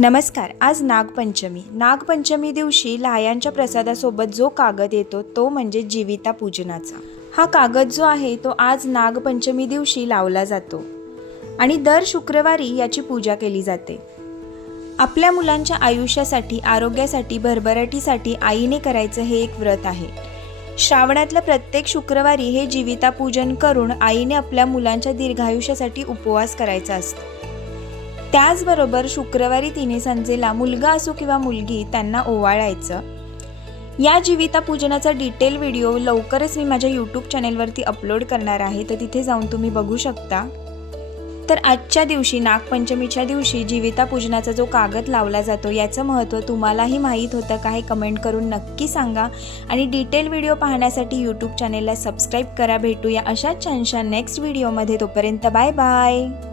नमस्कार. आज नागपंचमी. नागपंचमी दिवशी लाह्यांच्या प्रसादासोबत जो कागद येतो तो म्हणजे जीविता पूजनाचा. हा कागद जो आहे तो आज नागपंचमी दिवशी लावला जातो आणि दर शुक्रवारी याची पूजा केली जाते. आपल्या मुलांच्या आयुष्यासाठी, आरोग्यासाठी, भरभराटीसाठी आईने करायचं हे एक व्रत आहे. श्रावणातल्या प्रत्येक शुक्रवारी हे जीविता पूजन करून आईने आपल्या मुलांच्या दीर्घायुष्यासाठी उपवास करायचा असतो. त्याचबरोबर शुक्रवारी तिने संजेला मुलगा असो किंवा मुलगी त्यांना ओवाळायचं. या जीविता पूजनाचा डिटेल व्हिडिओ लवकरच मी माझ्या यूट्यूब चॅनेलवरती अपलोड करणार आहे, तर तिथे जाऊन तुम्ही बघू शकता. तर आजच्या दिवशी, नागपंचमीच्या दिवशी जीविता पूजनाचा जो कागद लावला जातो याचं महत्त्व तुम्हालाही माहीत होतं का हे कमेंट करून नक्की सांगा. आणि डिटेल व्हिडिओ पाहण्यासाठी यूट्यूब चॅनेलला सबस्क्राईब करा. भेटूया अशाच छानशा नेक्स्ट व्हिडिओमध्ये. तोपर्यंत बाय बाय.